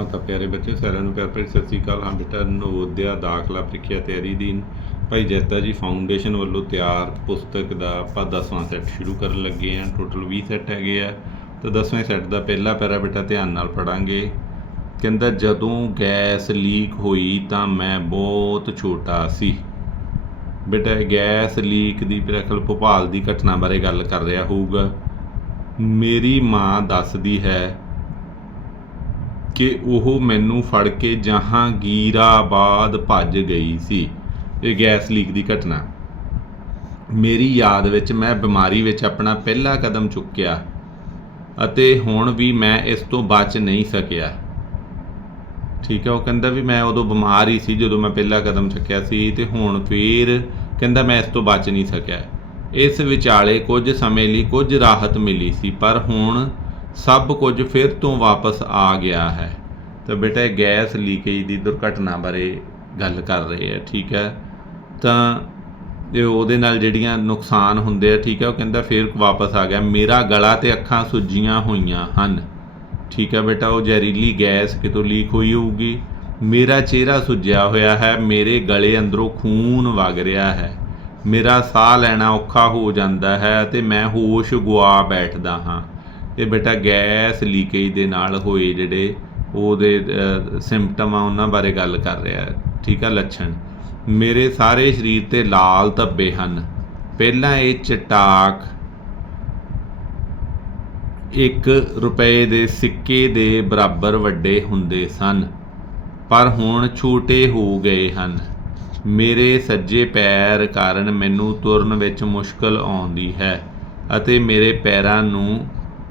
ਹਾਂ ਤਾਂ ਪਿਆਰੇ ਬੱਚੇ ਸਾਰਿਆਂ ਨੂੰ ਪਿਆਰ ਭਰੀ ਸਤਿ ਸ੍ਰੀ ਅਕਾਲ। ਹਾਂ ਬੇਟਾ ਨਵੋਦਿਆ ਦਾਖਲਾ ਪ੍ਰੀਖਿਆ ਤਿਆਰੀ ਦੀ ਭਾਈ ਜੈਤਾ ਜੀ ਫਾਊਂਡੇਸ਼ਨ ਵੱਲੋਂ ਤਿਆਰ ਪੁਸਤਕ ਦਾ ਆਪਾਂ 10ਵਾਂ ਸੈੱਟ ਸ਼ੁਰੂ ਕਰਨ ਲੱਗੇ ਹਾਂ। ਟੋਟਲ 20 ਸੈੱਟ ਹੈਗੇ ਆ। ਤਾਂ 10ਵੇਂ ਸੈੱਟ ਦਾ ਪਹਿਲਾ ਪੈਰਾ ਬੇਟਾ ਧਿਆਨ ਨਾਲ ਪੜਾਂਗੇ। ਕਹਿੰਦਾ, ਜਦੋਂ ਗੈਸ ਲੀਕ ਹੋਈ ਤਾਂ ਮੈਂ ਬਹੁਤ ਛੋਟਾ ਸੀ। ਬੇਟਾ ਗੈਸ ਲੀਕ ਦੀ ਮੇਰਾ ਭੋਪਾਲ ਦੀ ਘਟਨਾ ਬਾਰੇ ਗੱਲ ਕਰ ਰਿਹਾ ਹੋਊਗਾ। ਮੇਰੀ ਮਾਂ ਦੱਸਦੀ ਹੈ ਕਿ ਉਹ ਮੈਨੂੰ ਫੜ ਕੇ ਜਹਾਂਗੀਰਾਬਾਦ ਭੱਜ ਗਈ ਸੀ। ਇਹ ਗੈਸ ਲੀਕ ਦੀ ਘਟਨਾ। ਮੇਰੀ ਯਾਦ ਵਿੱਚ ਮੈਂ ਬਿਮਾਰੀ ਵਿੱਚ ਆਪਣਾ ਪਹਿਲਾ ਕਦਮ ਚੁੱਕਿਆ ਅਤੇ ਹੁਣ ਵੀ ਮੈਂ ਇਸ ਤੋਂ ਬਚ ਨਹੀਂ ਸਕਿਆ। ਠੀਕ ਹੈ, ਉਹ ਕਹਿੰਦਾ ਵੀ ਮੈਂ ਉਦੋਂ ਬਿਮਾਰ ਹੀ ਸੀ ਜਦੋਂ ਮੈਂ ਪਹਿਲਾ ਕਦਮ ਚੁੱਕਿਆ ਸੀ ਤੇ ਹੁਣ ਫੇਰ ਕਹਿੰਦਾ ਮੈਂ ਇਸ ਤੋਂ ਬਚ ਨਹੀਂ ਸਕਿਆ। ਇਸ ਵਿਚਾਲੇ ਕੁਝ ਸਮੇਂ ਲਈ ਕੁਝ ਰਾਹਤ ਮਿਲੀ ਸੀ, ਪਰ ਹੁਣ ਸਭ ਕੁਝ ਫਿਰ ਤੋਂ ਵਾਪਸ ਆ ਗਿਆ ਹੈ। ਤਾਂ ਬੇਟਾ, ਇਹ ਗੈਸ ਲੀਕੇਜ ਦੀ ਦੁਰਘਟਨਾ ਬਾਰੇ ਗੱਲ ਕਰ ਰਹੇ ਆ, ਠੀਕ ਹੈ? ਤਾਂ ਇਹ ਉਹਦੇ ਨਾਲ ਜਿਹੜੀਆਂ ਨੁਕਸਾਨ ਹੁੰਦੇ ਆ, ਠੀਕ ਹੈ, ਉਹ ਕਹਿੰਦਾ ਫਿਰ ਵਾਪਸ ਆ ਗਿਆ। ਮੇਰਾ ਗਲਾ ਤੇ ਅੱਖਾਂ ਸੁੱਜੀਆਂ ਹੋਈਆਂ ਹਨ। ਠੀਕ ਹੈ ਬੇਟਾ, ਉਹ ਜ਼ਹਿਰੀਲੀ ਗੈਸ ਕਿਤੋਂ ਲੀਕ ਹੋਈ ਹੋਊਗੀ। ਮੇਰਾ ਚਿਹਰਾ ਸੁੱਜਿਆ ਹੋਇਆ ਹੈ, ਮੇਰੇ ਗਲੇ ਅੰਦਰੋਂ ਖੂਨ ਵਗ ਰਿਹਾ ਹੈ। ਮੇਰਾ ਸਾਹ ਲੈਣਾ ਔਖਾ ਹੋ ਜਾਂਦਾ ਹੈ ਅਤੇ ਮੈਂ ਹੋਸ਼ ਗੁਆ ਬੈਠਦਾ ਹਾਂ। ਇਹ ਬੇਟਾ ਗੈਸ ਲੀਕੇਜ ਦੇ ਨਾਲ ਹੋਏ ਜਿਹੜੇ ਉਹਦੇ ਸਿੰਪਟਮ ਆ ਉਹਨਾਂ ਬਾਰੇ ਗੱਲ ਕਰ ਰਿਹਾ, ਠੀਕ ਆ ਲੱਛਣ। ਮੇਰੇ ਸਾਰੇ ਸਰੀਰ ਤੇ ਲਾਲ ਧੱਬੇ ਹਨ। ਪਹਿਲਾਂ ਇਹ ਚਟਾਕ 1 ਰੁਪਏ ਦੇ ਸਿੱਕੇ ਦੇ ਬਰਾਬਰ ਵੱਡੇ ਹੁੰਦੇ ਸਨ, ਪਰ ਹੁਣ ਛੋਟੇ ਹੋ ਗਏ ਹਨ। ਮੇਰੇ ਸੱਜੇ ਪੈਰ ਕਾਰਨ ਮੈਨੂੰ ਤੁਰਨ ਵਿੱਚ ਮੁਸ਼ਕਲ ਆਉਂਦੀ ਹੈ ਅਤੇ ਮੇਰੇ ਪੈਰਾਂ ਨੂੰ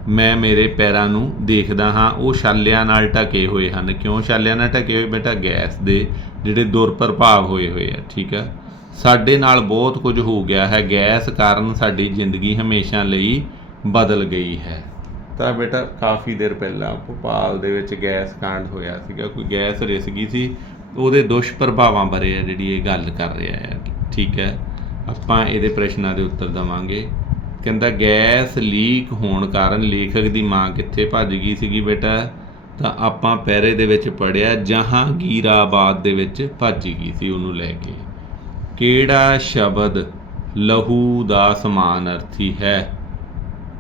ਮੈਂ ਮੇਰੇ ਪੈਰਾਂ ਨੂੰ ਦੇਖਦਾ ਹਾਂ, ਉਹ ਛਾਲਿਆਂ ਨਾਲ ਢਕੇ ਹੋਏ ਹਨ। ਕਿਉਂ ਛਾਲਿਆਂ ਨਾਲ ਢਕੇ ਹੋਏ? ਬੇਟਾ ਗੈਸ ਦੇ ਜਿਹੜੇ ਦੁਰਪ੍ਰਭਾਵ ਹੋਏ ਹੋਏ ਆ, ਠੀਕ ਆ? ਸਾਡੇ ਨਾਲ ਬਹੁਤ ਕੁਝ ਹੋ ਗਿਆ ਹੈ। ਗੈਸ ਕਾਰਨ ਸਾਡੀ ਜ਼ਿੰਦਗੀ ਹਮੇਸ਼ਾ ਲਈ ਬਦਲ ਗਈ ਹੈ। ਤਾਂ ਬੇਟਾ ਕਾਫੀ ਦੇਰ ਪਹਿਲਾਂ ਭੋਪਾਲ ਦੇ ਵਿੱਚ ਗੈਸ ਕਾਂਡ ਹੋਇਆ ਸੀਗਾ। ਕੋਈ ਗੈਸ ਰਿਸ ਗਈ ਸੀ, ਉਹਦੇ ਦੁਸ਼ਪ੍ਰਭਾਵਾਂ ਬਾਰੇ ਆ ਜਿਹੜੀ ਇਹ ਗੱਲ ਕਰ ਰਿਹਾ ਹੈ, ਠੀਕ ਹੈ? ਆਪਾਂ ਇਹਦੇ ਪ੍ਰਸ਼ਨਾਂ ਦੇ ਉੱਤਰ ਦਵਾਂਗੇ। ਕਹਿੰਦਾ, ਗੈਸ ਲੀਕ ਹੋਣ ਕਾਰਨ ਲੇਖਕ ਦੀ ਮਾਂ ਕਿੱਥੇ ਭੱਜ ਗਈ ਸੀਗੀ ਬੇਟਾ? ਤਾਂ ਆਪਾਂ ਪੈਰੇ ਦੇ ਵਿੱਚ ਪੜਿਆ, ਜਹਾਂਗੀਰਾਬਾਦ ਦੇ ਵਿੱਚ ਭੱਜ ਗਈ ਸੀ ਉਹਨੂੰ ਲੈ ਕੇ। ਕਿਹੜਾ ਸ਼ਬਦ ਲਹੂ ਦਾ ਸਮਾਨ ਅਰਥੀ ਹੈ?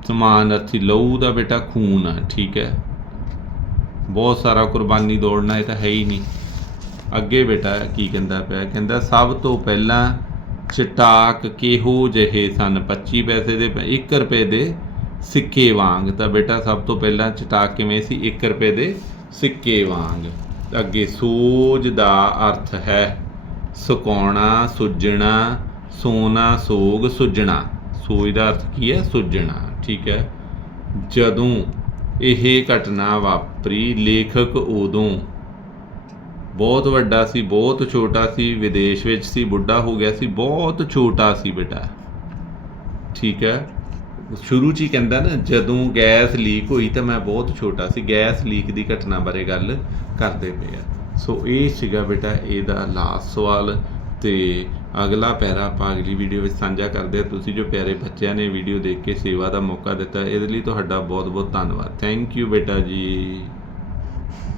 ਸਮਾਨ ਅਰਥੀ ਲਹੂ ਦਾ ਬੇਟਾ ਖੂਨ ਆ, ਠੀਕ ਹੈ? ਬਹੁਤ ਸਾਰਾ ਕੁਰਬਾਨੀ ਦੌੜਨਾ ਇਹ ਤਾਂ ਹੈ ਹੀ ਨਹੀਂ। ਅੱਗੇ ਬੇਟਾ ਕੀ ਕਹਿੰਦਾ ਪਿਆ? ਕਹਿੰਦਾ, ਸਭ ਤੋਂ ਪਹਿਲਾਂ ਚਟਾਕ ਕਿਹੋ ਜਿਹੇ ਸਨ? 25 ਪੈਸੇ ਦੇ 1 ਰੁਪਏ ਦੇ ਸਿੱਕੇ ਵਾਂਗ। ਤਾਂ ਬੇਟਾ, ਸਭ ਤੋਂ ਪਹਿਲਾਂ ਚਟਾਕ ਕਿਵੇਂ ਸੀ? 1 ਰੁਪਏ ਦੇ ਸਿੱਕੇ ਵਾਂਗ। ਅੱਗੇ ਸੋਜ ਦਾ ਅਰਥ ਹੈ ਸੁਕਾਉਣਾ, ਸੁੱਜਣਾ, ਸੋਨਾ, ਸੋਗ, ਸੁੱਜਣਾ। ਸੋਜ ਦਾ ਅਰਥ ਕੀ ਹੈ? ਸੁੱਜਣਾ। ਠੀਕ ਹੈ। ਜਦੋਂ ਇਹ ਘਟਨਾ ਵਾਪਰੀ, ਲੇਖਕ ਉਦੋਂ ਬਹੁਤ ਵੱਡਾ ਸੀ, ਬਹੁਤ ਛੋਟਾ ਸੀ, ਵਿਦੇਸ਼ ਵਿੱਚ ਸੀ, ਬੁੱਢਾ ਹੋ ਗਿਆ ਸੀ, ਬਹੁਤ ਛੋਟਾ ਸੀ ਬੇਟਾ। ਠੀਕ ਹੈ? ਸ਼ੁਰੂ ਚ ਹੀ ਕਹਿੰਦਾ ਨਾ, ਜਦੋਂ ਗੈਸ ਲੀਕ ਹੋਈ ਤਾਂ ਮੈਂ ਬਹੁਤ ਛੋਟਾ ਸੀ, ਗੈਸ ਲੀਕ ਦੀ ਘਟਨਾ ਬਾਰੇ ਗੱਲ ਕਰਦੇ ਪਏ ਆ। ਸੋ ਇਹ ਸੀਗਾ ਬੇਟਾ ਇਹਦਾ ਲਾਸਟ ਸਵਾਲ ਤੇ ਅਗਲਾ ਪੈਰਾ ਆਪਾਂ ਅਗਲੀ ਵੀਡੀਓ ਵਿੱਚ ਸਾਂਝਾ ਕਰਦੇ ਆ ਤੁਸੀਂ ਜੋ ਪਿਆਰੇ ਬੱਚਿਆਂ ਨੇ ਵੀਡੀਓ ਦੇਖ ਕੇ ਸੇਵਾ ਦਾ ਮੌਕਾ ਦਿੱਤਾ, ਇਹਦੇ ਲਈ ਤੁਹਾਡਾ ਬਹੁਤ ਬਹੁਤ ਧੰਨਵਾਦ। ਥੈਂਕ ਯੂ ਬੇਟਾ ਜੀ।